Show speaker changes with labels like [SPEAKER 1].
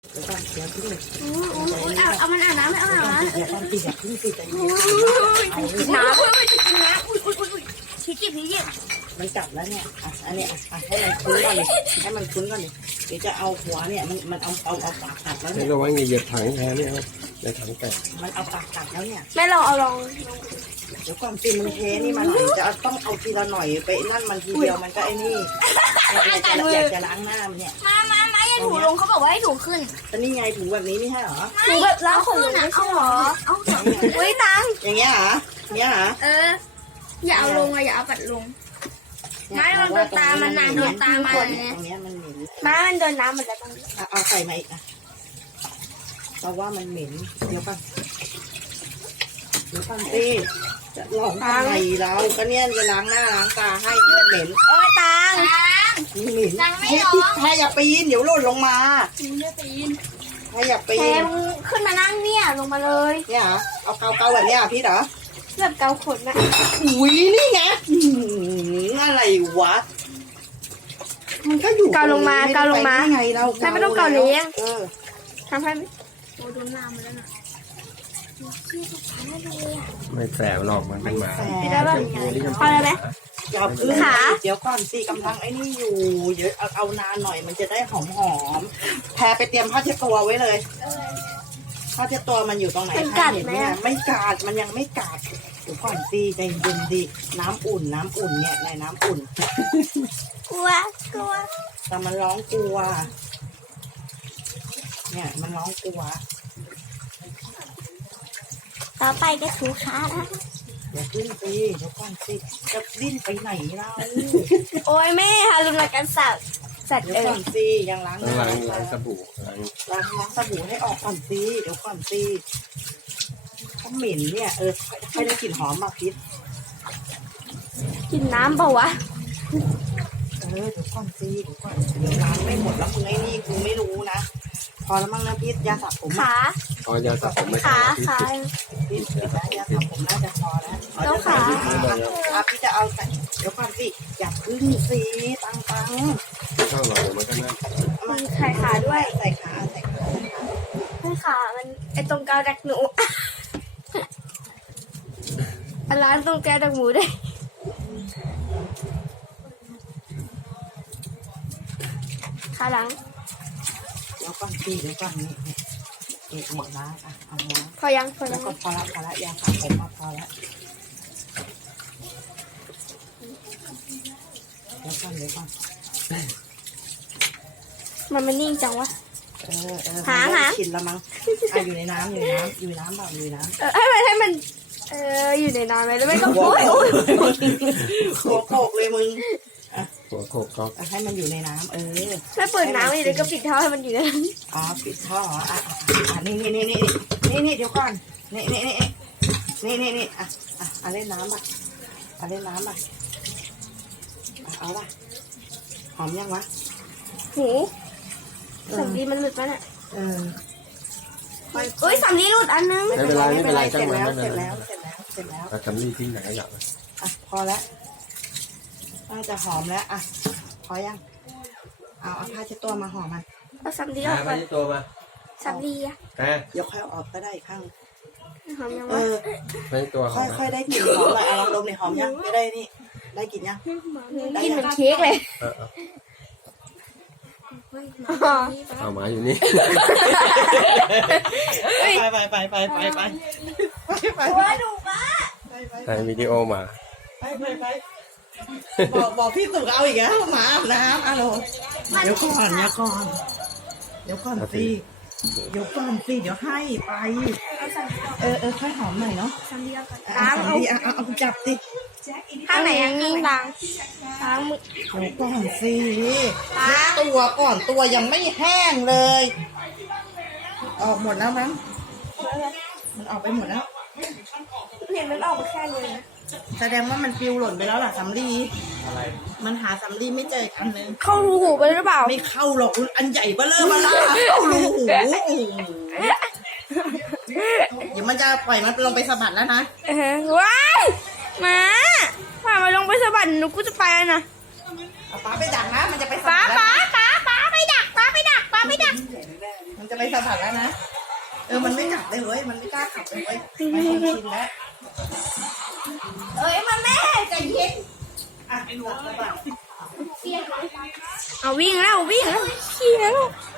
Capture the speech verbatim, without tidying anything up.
[SPEAKER 1] เดี๋ยวก่อนเดี๋ยวพึ่งเลย
[SPEAKER 2] อู้อู้อู้เอาเอามันอาบน้ำไม่เอาอาบน้ำ
[SPEAKER 1] เดี๋ยวก่อนติดอย่าพึ่งติดใจเย็น
[SPEAKER 2] กินน้ำอุ้ยกินน้ำอุ้ยอุ้ยอุ้ยอุ้ยพี่จิบพี่จิบ
[SPEAKER 1] มันจับแล้วเนี่ยอ่ะอันนี้อ่ะให้มันคุ้นก่อนเลยให้มันคุ้นก่อนเลยเดี๋ยวจะเอาหัวเนี่ยมันมันเอาเอาเอาปากกัดแล้ว
[SPEAKER 3] ให้
[SPEAKER 1] เนี่ย
[SPEAKER 3] ระวังอย่าเหยียบถังแทนเนี่ยครับอย่าถังแตก
[SPEAKER 1] มันเอาปากกัดแล้วเนี่ย
[SPEAKER 2] แม่ลองเอาลอง
[SPEAKER 1] เดี๋ยวก่อนสิมันเทนี่มาหน่อยจะต้องเอาทีละหน่อยไปนั่นมันทีเดียวมันก็ไอ้นี่อยากจะอยากจะล้างหน้ามันเนี่ย
[SPEAKER 2] มามามาอย่าถูลงเขาบอกว่าให้ถูขึ้น
[SPEAKER 1] แต่นี่ไงถุงแบบนี้ไม่ใช่เหรอ
[SPEAKER 2] ถูแบบล้างขนลงไม่ใช่หรอเอาอุ้ยตัง
[SPEAKER 1] อย่างเงี้ยเหรออย่างเงี้ยเหรอ
[SPEAKER 2] เอออย่าเอาลงอะอย่าเอาปัดลง ไม่มันโดนตามันน่ะโดนตามัน
[SPEAKER 1] ตรงเนี้ยมันเหม็น
[SPEAKER 2] มามันโดนน้ำมันแล้วตรงนี้
[SPEAKER 1] เอาใส่มาอีกอ่ะเพราะว่ามันเหม็นเดี๋ยวก่อนเดี๋ยวก่อนสิจะลองทำไงเราก็เนี่ยจะล้างหน้าล้างตาให้มันเหม็น
[SPEAKER 2] โอ้ยตัง
[SPEAKER 1] เหม็นให้ให้อย่าปีนเดี๋ยวหล่นลงมา
[SPEAKER 2] จริงด้วยปีน
[SPEAKER 1] ให้อย่าปี
[SPEAKER 2] แท
[SPEAKER 1] น
[SPEAKER 2] มขึ้นมานั่งเนี่ยลงมาเลย
[SPEAKER 1] เนี่ยเหรอเอาเกาเกาแบบเนี้ยเหรอพี่เหรอ
[SPEAKER 2] แบบเกาขนนะ
[SPEAKER 1] อุ้ยนี่ไงอื้อหืออะไรวะมันก็อยู่
[SPEAKER 2] เกาลงมาเกาลงมา
[SPEAKER 1] ไงเรา
[SPEAKER 2] ไม่ต้องเกาเลี้ยง
[SPEAKER 1] เออ
[SPEAKER 2] ทำให้โอ้โดนน้ำมาแล้วนะ
[SPEAKER 3] ไม่แสบหรอกมันเป็นหมา
[SPEAKER 2] พี่ได้ป่ะพอแล้วไหม
[SPEAKER 1] อย่าพึ่ง
[SPEAKER 2] ขา
[SPEAKER 1] เดี๋ยวก่อนสิกำลังไอ้นี่อยู่เดี๋ยวเอาเอานานหน่อยมันจะได้หอมหอมๆแพรไปเตรียมผ้าเช็ดตัวไว้เลยผ้าเช็ดตัวมันอยู่ตรงไหน
[SPEAKER 2] มัน
[SPEAKER 1] คะ
[SPEAKER 2] กัด
[SPEAKER 1] เห็น
[SPEAKER 2] ไหม
[SPEAKER 1] ไหม
[SPEAKER 2] อะ
[SPEAKER 1] ไม่กัดมันยังไม่กัดเดี๋ยวก่อนสิใจเย็นดิน้ำอุ่นน้ำอุ่นเนี่ยในน้ำอุ่น
[SPEAKER 2] กลัวกลัว
[SPEAKER 1] แต่มันร้องกลัว เนี่ยมันร้องกลัว
[SPEAKER 2] ต่อไปก็ถูขานะ
[SPEAKER 1] เดี๋ยวขึ้นสิเดี๋ยวก่อนสิจะดิ้นไปไหนเรา
[SPEAKER 2] โอ้ยแม่ค่ะรุนแรงกันสัตว์สัตว์
[SPEAKER 1] เดี๋ยว
[SPEAKER 2] เอ
[SPEAKER 1] ก่
[SPEAKER 2] อ
[SPEAKER 1] อนสิยังล้างห
[SPEAKER 3] ต้อง
[SPEAKER 1] น้า
[SPEAKER 3] ล้างล้างสบู่ล้าง
[SPEAKER 1] ล้างล้างสบู่ให้ออกก่อนสิเดี๋ยวก่อนสิถ้าเหม็นเนี่ยเออค่อยได้กลิ่นหอมมาพิษ
[SPEAKER 2] กินน้ำเปล่าวะ
[SPEAKER 1] เออเดี๋ยวก่อนสิเดี๋ยวก่อนเดี๋ยวล้างไม่หมดแล้วมึงไอ้นี่กูไม่รู้นะพอแล้วมั้งนะพิษยาสระผม
[SPEAKER 2] ขา
[SPEAKER 3] อ๋อยาสระผมไม่
[SPEAKER 2] ขา
[SPEAKER 3] ใช่ที่
[SPEAKER 2] ขา
[SPEAKER 1] พิษพิษนะยาสระผมน่าจะพอแล้ว
[SPEAKER 2] แล้วขา
[SPEAKER 1] อ่ะพี่จะเอาใส่เดี๋ยวก่อนสิอย่าพึ่งสิตังตัง
[SPEAKER 3] เข้าหรอกเดี๋ยวมันก็น่า
[SPEAKER 2] มันไข่ขาด้วย
[SPEAKER 1] ใส่ขาใส่ขา
[SPEAKER 2] ไข่ขามันไอตรงกาวดักหนูอันร้านตรงกาวดักหมูด้วยขาหลัง
[SPEAKER 1] เดี๋ยวก่อนสิเดี๋ยวก่อนนี่นี่หมดแล้วอ่ะเอาแล้ว
[SPEAKER 2] พอยังพอ
[SPEAKER 1] แล้
[SPEAKER 2] ยั
[SPEAKER 1] ว
[SPEAKER 2] ง
[SPEAKER 1] ก็พอละพอละยาสระผมมาพอละเดี๋ยวก่อนเดี๋ยวก่อน
[SPEAKER 2] มันมันนิ่งจังวะ
[SPEAKER 1] เออเออ
[SPEAKER 2] หาหา
[SPEAKER 1] กินแล้วมั้งอ่ะอยู่ในน้ำอยู่ในน้ำอยู่ในน้ำเปล่าอยู่ในน้
[SPEAKER 2] เออให้มันให้มันเอออยู่ในนอนไหมแล้วไม่ต้องโอ้ยโอ้ย
[SPEAKER 1] ำหัวโขกเลยมึง
[SPEAKER 3] หัวโขกก็
[SPEAKER 1] อ่ะให้มันอยู่ในน้ำเออ
[SPEAKER 2] ไม่เปิดน้ำอีกเลยก็ปิดท่อให้มันอยู่ในนั้น
[SPEAKER 1] อ๋อปิดท่อเหรออ่ะอ่ะอ่ะนี่นี่นี่นี่นี่นี่เดี๋ยวก่อนนี่นี่นี่นี่นี่นี่อ่ะอ่ะอ่ะเล่นน้ำป่ะอ่ะเล่นน้ำป่ะอ่ะเอาป่ะหอมยังวะ
[SPEAKER 2] หูสำลีมันหลุดมาเนี่ย
[SPEAKER 1] เออ
[SPEAKER 2] เอ้ยสำลีหลุดอันนึง
[SPEAKER 3] ไม่เป็นไรไม่เป็นไร
[SPEAKER 1] เส
[SPEAKER 3] จ้า
[SPEAKER 1] ร็จ
[SPEAKER 3] มัน
[SPEAKER 1] แล้ว
[SPEAKER 3] ไม่
[SPEAKER 1] เส
[SPEAKER 3] เป็
[SPEAKER 1] ร็
[SPEAKER 3] น
[SPEAKER 1] จ
[SPEAKER 3] ไร
[SPEAKER 1] แล้วเสร็จแล้วเสร็จแล้ว
[SPEAKER 3] เอาจำรีทิ้งไหนก็อยาก
[SPEAKER 1] อ่ะพอแล้วน่าจะหอมแล้วอ่ะพอยังเอาเอาผ้าเช็ดตัวมาห่อมัน
[SPEAKER 2] เอาสำลีออกก่อน
[SPEAKER 3] ตัวมา
[SPEAKER 2] สำลีอะ
[SPEAKER 3] แค่
[SPEAKER 1] ยกค่อยเอาออกก็ได้อีกข้าง
[SPEAKER 2] หอมยัง
[SPEAKER 1] เอ
[SPEAKER 2] วะ
[SPEAKER 1] อ
[SPEAKER 3] ไม่ตัว
[SPEAKER 1] ค่อยค่อยได้กลิ่นหอมเลยเอาลองดมในอยหอมยังไม่ได้นี่ได้กลิ่นยัง
[SPEAKER 2] กินเหมือนเค้กเลย
[SPEAKER 3] เออเอาหมาอยู่นี่
[SPEAKER 1] ไปไปไปไปไปไปไปไป
[SPEAKER 2] ว่าดูป้า
[SPEAKER 3] ถ่ายวิดีโอมา
[SPEAKER 1] ไปไปไปบอกบอกพี่ตู่เอาอีกแล้วหมาอาบน้ำอ่ะโหลเดี๋ยวก่อนเดี๋ยวก่อนเดี๋ยวก่อนสิเดี๋ยวก่อนสิเดี๋ยวให้ไปเออเออค่อยหอมหน่อยเนาะ
[SPEAKER 2] สำลีออกก่อน
[SPEAKER 1] อ่ะ
[SPEAKER 2] ล้าง
[SPEAKER 1] สา
[SPEAKER 2] เอา
[SPEAKER 1] มีอ่ะเอาเอาจับสิ
[SPEAKER 2] ข้างไหนยังนิ่งล้างล้างมือ
[SPEAKER 1] เดี๋ยวก่อนสิตัวก่อนตัวยังไม่แห้งเลย ออกหมดแล้วมั้งมันออกไปหมดแล้ว
[SPEAKER 2] เห็นมันออกมาแค่นี้นะ
[SPEAKER 1] แสดงว่ามันปลิวหล่นไปแล้วล่ะสำลีมันหาสำลีไม่เจออันนึง
[SPEAKER 2] เข้ารูหูไปหรือเปล่า
[SPEAKER 1] ไม่เข้าหรอกอันใหญ่เบ้อเร่อเบ้อล่าเข้ารูหูเดี๋ยวมันจะปล่อยมันลงไปสะบัดแล้วนะ
[SPEAKER 2] เออว้ายหมาพามาลงไปสะบัดหนูกูจะไปแล้วนะ
[SPEAKER 1] เอาป้าไปดักนะมันจะไปสะ
[SPEAKER 2] ป้า
[SPEAKER 1] บัดแล้ว
[SPEAKER 2] ป้าป้าป้าไปดักป้าไปดักป้าไปดัก
[SPEAKER 1] มันจะไปไปสะบัดแล้วนะเออมันไม่กัดเลยเว้ยมันไม่กล้ากัดเลยเว้ยมันคงชินแล้วเอ้ยมาแม่ใจเย็นอ่ะไปดูสะบัด
[SPEAKER 2] เอาวิ่งแล้ววิ่งแล้วขี้แล้ว